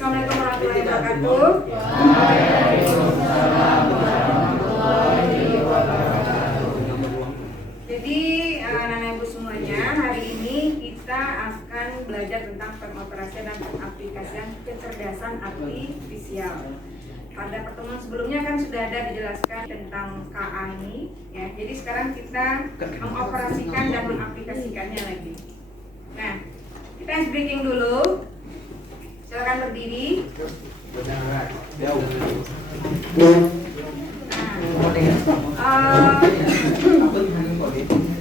Assalamualaikum warahmatullahi wabarakatuh. Jadi anak-anak ibu semuanya, hari ini kita akan belajar tentang pengoperasian dan pengaplikasian kecerdasan artifisial. Pada pertemuan sebelumnya kan sudah ada dijelaskan tentang KA ini, ya. Jadi sekarang kita mengoperasikan dan mengaplikasikannya lagi. Nah, kita breaking dulu. Silakan berdiri.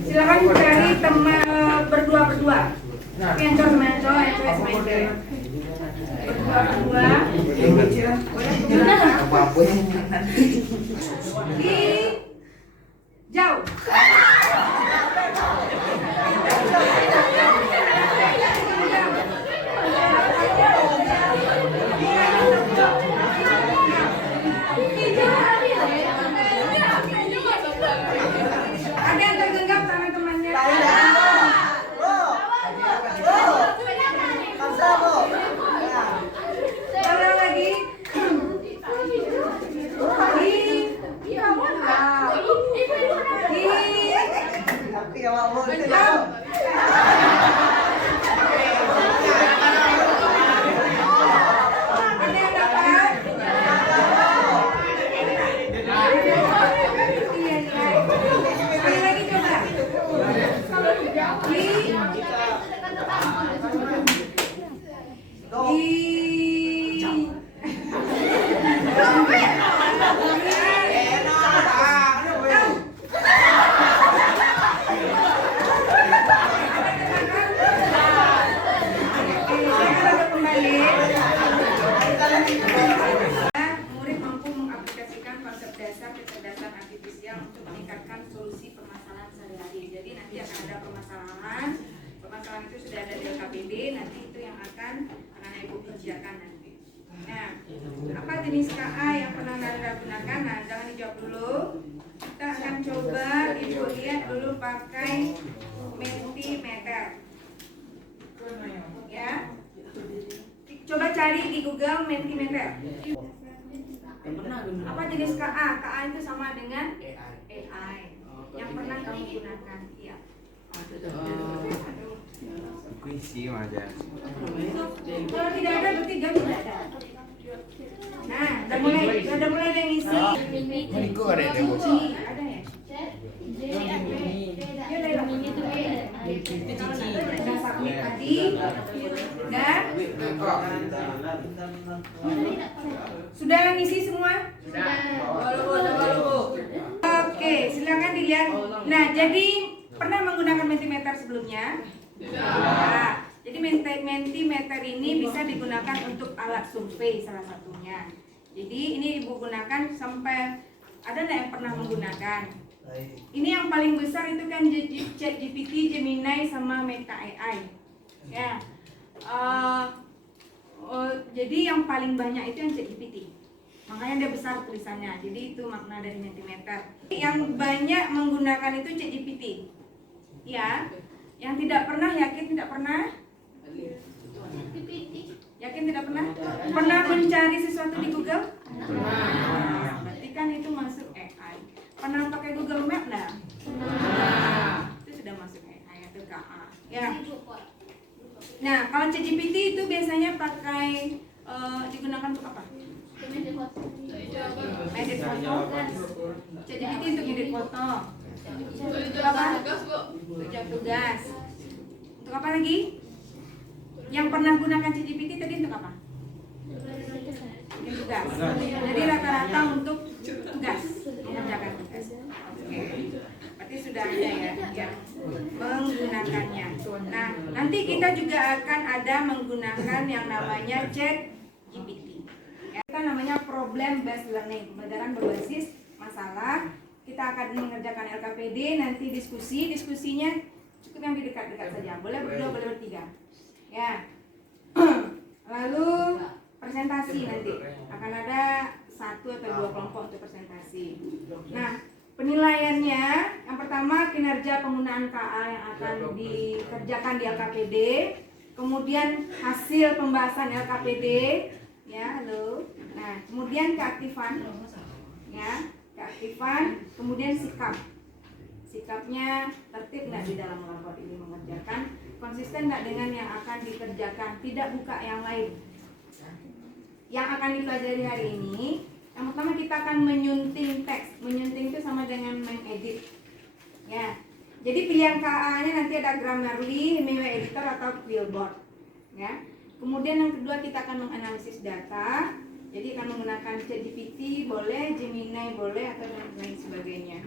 Silakan cari teman berdua. Encor sama encor main game. Berdua. Di jauh. Ada yang tergenggam sama temannya. Ulang lagi. Murid mampu mengaplikasikan konsep dasar kecerdasan artifisial untuk meningkatkan solusi permasalahan sehari-hari. Jadi nanti akan ada permasalahan itu sudah ada di LKPD, nanti itu yang akan anak-anak ibu kerjakan nanti. Nah, apa jenis KA yang pernah Anda gunakan? Nah, jangan dijawab dulu. Kita akan coba ibu lihat dulu pakai Mentimeter. Ya. Coba cari di Google Mentimeter. Apa jenis KA? KA itu sama dengan AI. Yang pernah kamu gunakan? Iya. Kuisi aja. Kalau tidak ada berarti dia tidak ada. Nah, udah mulai ada yang isi. Meniku ada yang demo. Ada ya? Sudah submit tadi dan sudah ngisi semua? Oke, silakan dilihat. Nah, jadi pernah menggunakan Mentimeter sebelumnya? Nah, jadi Mentimeter ini bisa digunakan untuk alat survei salah satunya. Jadi ini ibu gunakan sampai ada nggak yang pernah menggunakan? Ini yang paling besar itu kan ChatGPT, Gemini, sama Meta AI. Ya, jadi yang paling banyak itu yang ChatGPT. Makanya dia besar tulisannya. Jadi itu makna dari Mentimeter. Yang banyak menggunakan itu ChatGPT. Ya, yang tidak pernah yakin tidak pernah? Yakin tidak pernah? Pernah mencari sesuatu di Google? Nah, berarti kan itu masuk AI. Pernah pakai Google Map enggak? Itu sudah masuk AI atau KA. Ya. Nah, kalau ChatGPT itu biasanya pakai digunakan untuk apa? Edit foto. ChatGPT untuk edit foto. Untuk apa? Untuk jawab tugas. Untuk apa lagi? Yang pernah gunakan ChatGPT tadi untuk apa? Bikin tugas. Jadi rata-rata untuk tugas, mengerjakan tugas. Oke. Berarti sudah ada ya yang menggunakannya. Nah, nanti kita juga akan ada menggunakan yang namanya ChatGPT. Kita namanya problem based learning, pembelajaran berbasis masalah. Kita akan mengerjakan LKPD, nanti diskusinya cukup yang di dekat-dekat saja. Boleh berdua, boleh bertiga. Ya. Lalu presentasi nanti akan ada 1 atau 2 kelompok untuk presentasi. Nah, penilaiannya yang pertama kinerja penggunaan KA yang akan dikerjakan di LKPD, kemudian hasil pembahasan LKPD, Ya, halo. Nah, kemudian keaktifan. Ya, keaktifan, kemudian sikap. Sikapnya tertib nggak di dalam melapor ini mengerjakan, konsisten nggak dengan yang akan dikerjakan, tidak buka yang lain. Yang akan dipelajari hari ini, yang pertama kita akan menyunting teks. Menyunting itu sama dengan mengedit. Ya, jadi pilihan KA-nya nanti ada Grammarly, Hemingway Editor atau Quillbot. Ya. Kemudian yang kedua kita akan menganalisis data. Jadi akan menggunakan ChatGPT boleh, Gemini boleh atau dan lain sebagainya.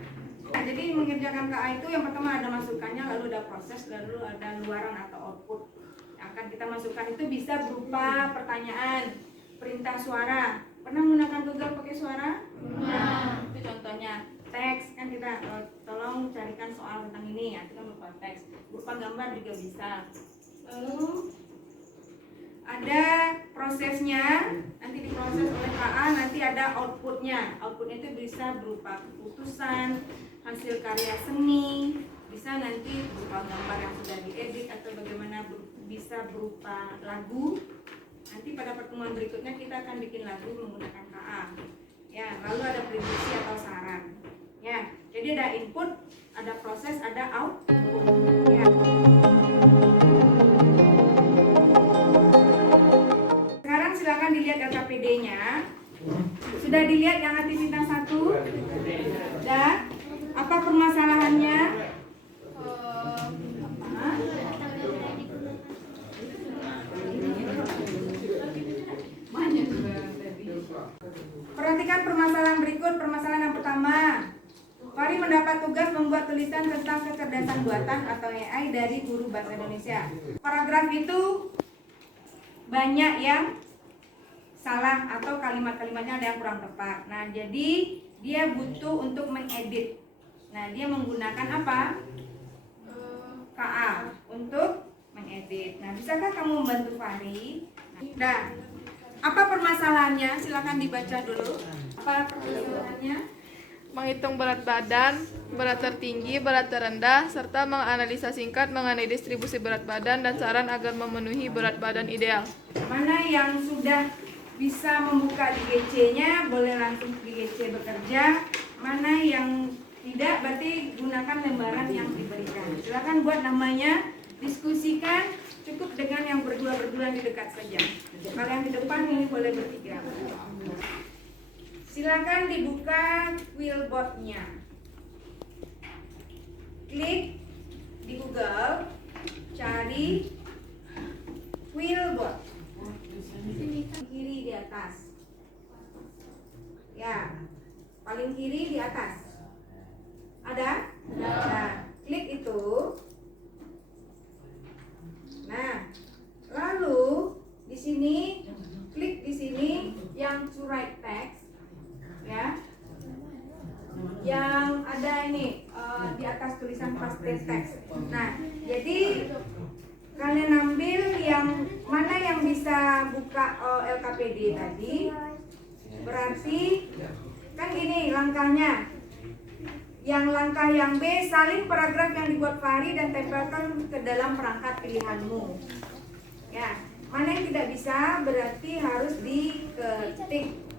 Nah, jadi mengerjakan KA itu yang pertama ada masukannya, lalu ada proses, lalu ada luaran atau output. Yang akan kita masukkan itu bisa berupa pertanyaan, perintah suara. Pernah menggunakan Google pakai suara? Nah, itu contohnya. Teks kan kita tolong carikan soal tentang ini ya, kita berupa teks. Berupa gambar juga bisa. Lalu ada prosesnya, nanti diproses oleh KA, nanti ada outputnya. Outputnya itu bisa berupa keputusan, hasil karya seni, bisa nanti berupa gambar yang sudah diedit atau bagaimana bisa berupa lagu. Nanti pada pertemuan berikutnya kita akan bikin lagu menggunakan KA. Ya, lalu ada prediksi atau saran. Ya, jadi ada input, ada proses, ada output. Ya. Sekarang silakan dilihat LKPD-nya. Sudah dilihat yang aktivitas 1? Dan apa permasalahannya? Perhatikan permasalahan berikut. Permasalahan yang pertama, Fahri mendapat tugas membuat tulisan tentang kecerdasan buatan atau AI dari guru bahasa Indonesia. Paragraf itu banyak yang salah atau kalimat-kalimatnya ada yang kurang tepat. Nah, jadi dia butuh untuk mengedit. Nah, dia menggunakan apa? KA untuk mengedit. Nah, bisakah kamu membantu Fahri? Nah, apa permasalahannya? Silakan dibaca dulu. Apa permasalahannya? Menghitung berat badan, berat tertinggi, berat terendah, serta menganalisa singkat mengenai distribusi berat badan dan saran agar memenuhi berat badan ideal. Mana yang sudah bisa membuka di GC-nya boleh langsung di GC bekerja. Mana yang tidak berarti gunakan lembaran yang diberikan. Silakan buat namanya, diskusikan, cukup dengan yang berdua-berdua di dekat saja. Kalau yang di depan ini boleh bertiga. Silakan dibuka Quillbot-nya. Klik di Google, cari Quillbot. Kiri di atas. Ya, paling kiri di atas. Ada? Nah, klik itu. Nah, lalu di sini klik di sini yang to write text. Ya, yang ada ini di atas tulisan paste text. Nah, jadi kalian ambil yang mana yang bisa buka LKPD tadi. Berarti kan gini langkahnya. Yang langkah yang B, salin paragraf yang dibuat Fahri dan tempelkan ke dalam perangkat pilihanmu. Ya, mana yang tidak bisa berarti harus diketik.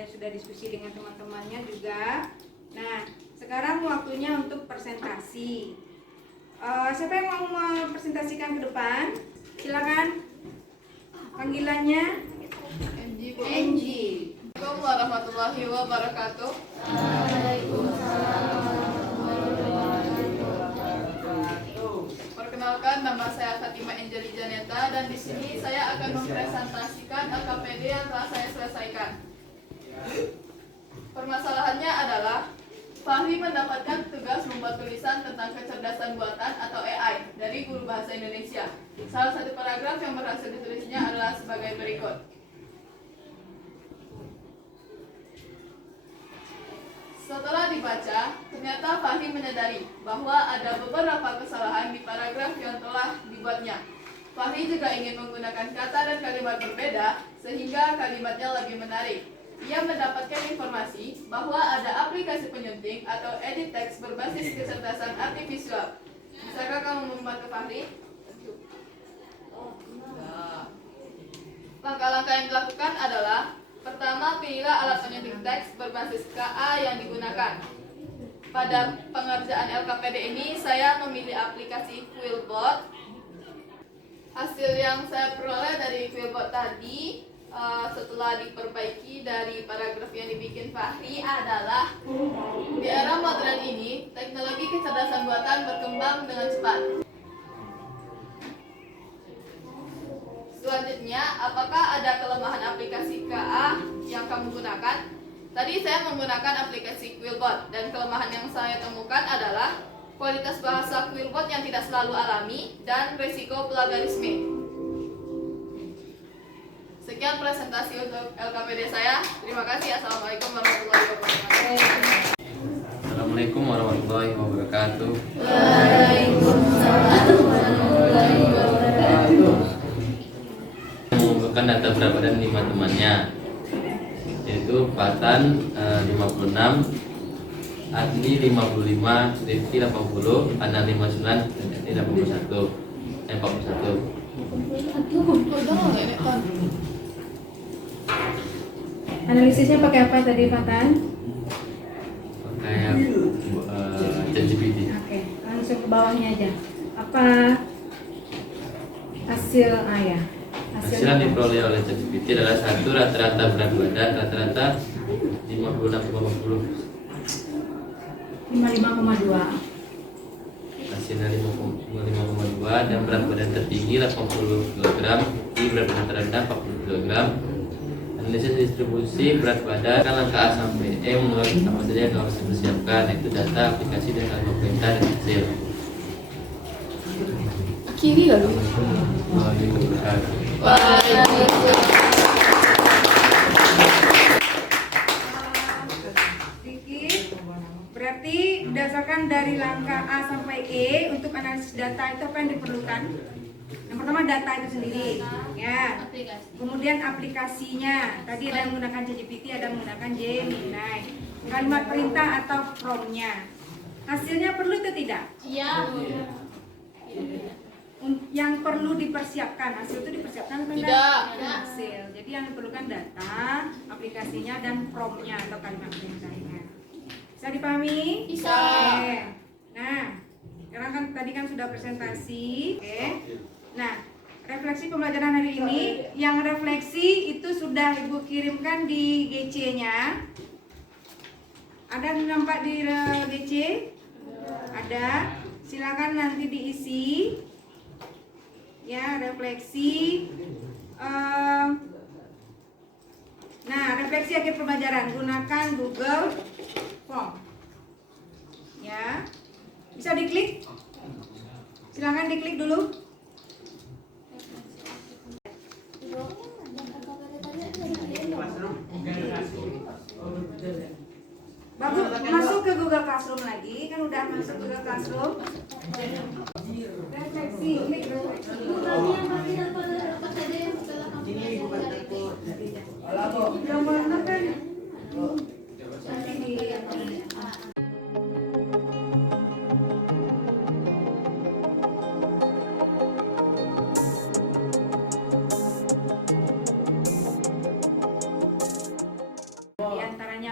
Sudah diskusi dengan teman-temannya juga. Nah, sekarang waktunya untuk presentasi. Siapa yang mau mempresentasikan ke depan? Silakan. Panggilannya Angie, Bu. Angie. Assalamualaikum warahmatullahi wabarakatuh. Perkenalkan, nama saya Fatima Angeli Janeta dan di sini saya akan mempresentasikan LKPD yang telah saya selesaikan. Permasalahannya adalah Fahri mendapatkan tugas membuat tulisan tentang kecerdasan buatan atau AI dari guru bahasa Indonesia. Salah satu paragraf yang berhasil ditulisnya adalah sebagai berikut. Setelah dibaca, ternyata Fahri menyadari bahwa ada beberapa kesalahan di paragraf yang telah dibuatnya. Fahri juga ingin menggunakan kata dan kalimat berbeda sehingga kalimatnya lebih menarik. Ia mendapatkan informasi bahwa ada aplikasi penyunting atau edit text berbasis kecerdasan artifisial. Bisakah kamu membantu Fahri? Langkah-langkah yang dilakukan adalah: pertama, pilihlah alat penyunting teks berbasis KA yang digunakan. Pada pengerjaan LKPD ini, saya memilih aplikasi Quillbot. Hasil yang saya peroleh dari Quillbot tadi, setelah diperbaiki dari paragraf yang dibikin Fahri adalah: di era modern ini, teknologi kecerdasan buatan berkembang dengan cepat. Selanjutnya, apakah ada kelemahan aplikasi KA yang kamu gunakan? Tadi saya menggunakan aplikasi Quillbot dan kelemahan yang saya temukan adalah kualitas bahasa Quillbot yang tidak selalu alami dan risiko plagiarisme. Sekian presentasi untuk LKPD saya. Terima kasih. Assalamualaikum warahmatullahi wabarakatuh. Assalamualaikum warahmatullahi wabarakatuh. Mengumpulkan data berat badan 5 temannya, yaitu Fatan 56, Adli 55, Rifki 80, Ana 59, dan Eti 41. 41. Analisisnya pakai apa tadi, Fatan? Kayak ChatGPT. Oke, langsung ke bawahnya aja. Apa hasil ya? Hasil yang diperoleh oleh ChatGPT adalah satu, rata-rata berat badan rata-rata 56,50. 55,2. Hasilnya 55,2 dan berat badan tertinggi 80 kg, di berat badan terendah 40 kg. Analisis distribusi berat badan kan langkah A sampai E menurut apa saja yang harus dipersiapkan, yaitu data, aplikasi, dan kalimat perintah dan hasil. Kiri lalu. Sedikit. Berarti berdasarkan dari langkah A sampai E untuk analisis data itu apa yang diperlukan? Yang pertama data itu sendiri, ya. Kemudian aplikasinya. Tadi ada yang menggunakan ChatGPT, ada yang menggunakan Gemini. Kalimat perintah atau prompt-nya. Hasilnya perlu atau tidak? Iya. Yang perlu dipersiapkan, hasil itu dipersiapkan atau Tidak. hasil. Jadi yang diperlukan data, aplikasinya, dan prompt-nya atau kalimat perintahnya. Bisa dipahami? Bisa. Oke. Nah, sekarang kan tadi kan sudah presentasi. Oke. Nah, refleksi pembelajaran hari ini, yang refleksi itu sudah Ibu kirimkan di GC-nya. Ada yang nampak di GC? Ada. Silakan nanti diisi. Ya, refleksi. Nah, refleksi akhir pembelajaran gunakan Google Form. Ya, bisa diklik. Silakan diklik dulu. Bagus, masuk ke Google Classroom lagi, kan udah masuk Google Classroom. Refleksi, klik refleksi. Yang mana kan? Nanti di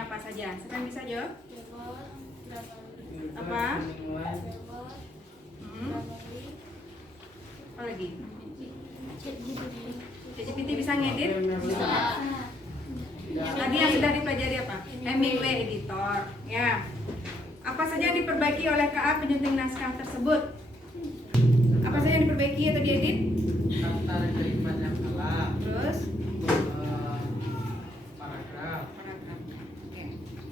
apa saja? Siapa yang bisa jawab? Apa? Apa lagi? ChatGPT bisa ngedit? Tadi yang sudah dipelajari apa? Hemingway editor. Ya. Apa saja yang diperbaiki oleh KA penyunting naskah tersebut? Apa saja yang diperbaiki atau diedit? Kata kalimat yang salah. Terus? Paragraf. Paragraf. Oke.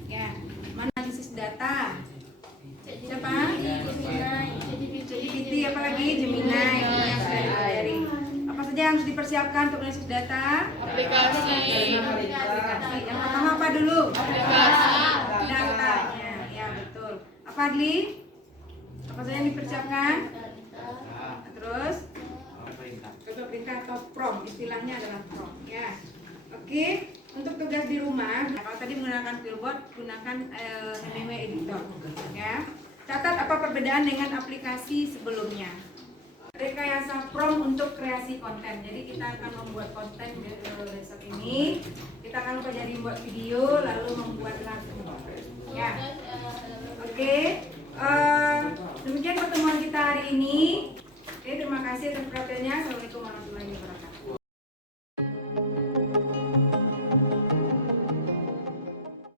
Ya. Analisis data. Siapa? ChatGPT, apa lagi? Gemini. Yang sudah dipelajari. Apa saja yang harus dipersiapkan untuk analisis data? Aplikasi. Yang pertama apa dulu? Aplikasi. Datanya. Ya, betul. Apa Adli? Apa saja yang dipersiapkan? Terus? Perintah atau prompt, istilahnya adalah prompt. Ya. Oke. Untuk tugas di rumah, kalau tadi menggunakan Quillbot, gunakan Hemingway editor. Ya. Catat apa perbedaan dengan aplikasi sebelumnya. Rekayasa prompt untuk kreasi konten. Jadi kita akan membuat konten besok ini. Kita akan pelajari membuat video, lalu membuat lagu. Ya. Oke.